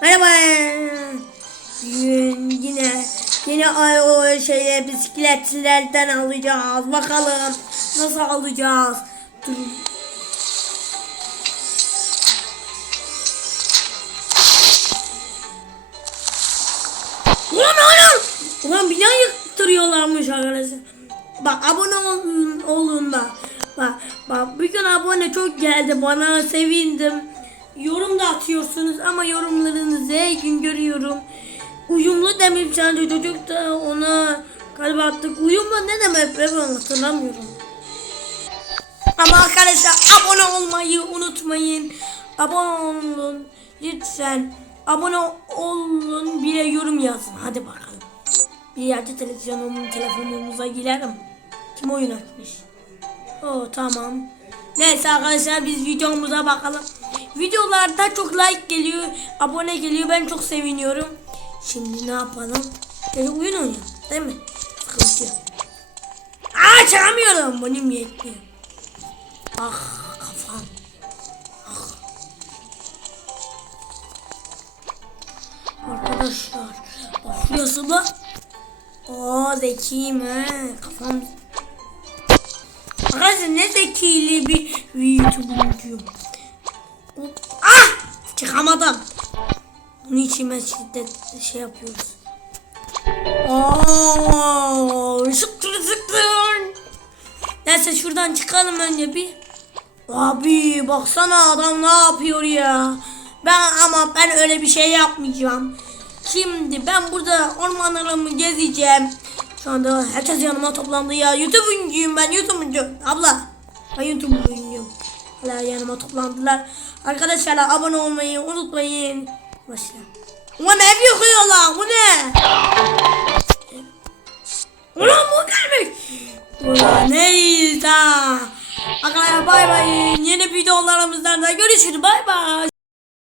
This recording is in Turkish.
Merhaba. Bugün yine yine o şeyle bisikletçilerden alacağız. Bakalım nasıl alacağız. Dur. Ulan oğlum. Ulan bina yıktırıyorlarmış arkadaşlar. Bak abone olun, olun da. Bak, bak bir gün abone çok geldi bana sevindim. Yorum da atıyorsunuz ama yorumlarınızı her gün görüyorum. Uyumlu demiş sence çocuk da ona kalp attık. Uyumlu ne demek ben hatırlamıyorum. Ama arkadaşlar abone olmayı unutmayın. Abone olun lütfen. Abone olun bir de yorum yazın. Hadi bakalım. Bir yerde televizyonumuz telefonumuza girelim. Kim oyun açmış? O tamam. Neyse arkadaşlar biz videomuza bakalım. Videolarda çok like geliyor, abone geliyor. Ben çok seviniyorum. Şimdi ne yapalım? Böyle oyun oynayalım değil mi? Sıkıntı yok. Aa çıkamıyorum. Benim yetmiyor. Ah kafam. Ah. Arkadaşlar bak şurası da. Oo zekiyim he. Kafam. Arkadaşlar ne zekili bir, bir YouTuber'cuyum. Ah! Çıkamadım. Bunun için ben şiddet şey yapıyoruz. Oo, sıktır sıktır. Neyse şuradan çıkalım önce bir. Abi baksana adam ne yapıyor ya. Ben ama ben öyle bir şey yapmayacağım. Şimdi ben burada ormanlarımı gezeceğim. Şu anda herkes yanıma toplandı ya. YouTube oyuncuyum ben YouTube'uncu. Abla ben YouTube oyuncuyum. Hala yanıma toplandılar. Arkadaşlar abone olmayı unutmayın. Başla. Ulan ev yıkıyorlar bu ne? Ulan bu gelmiş. Ulan neyse. Arkadaşlar bay bay. Yeni videolarımızda da görüşürüz. Bay bay.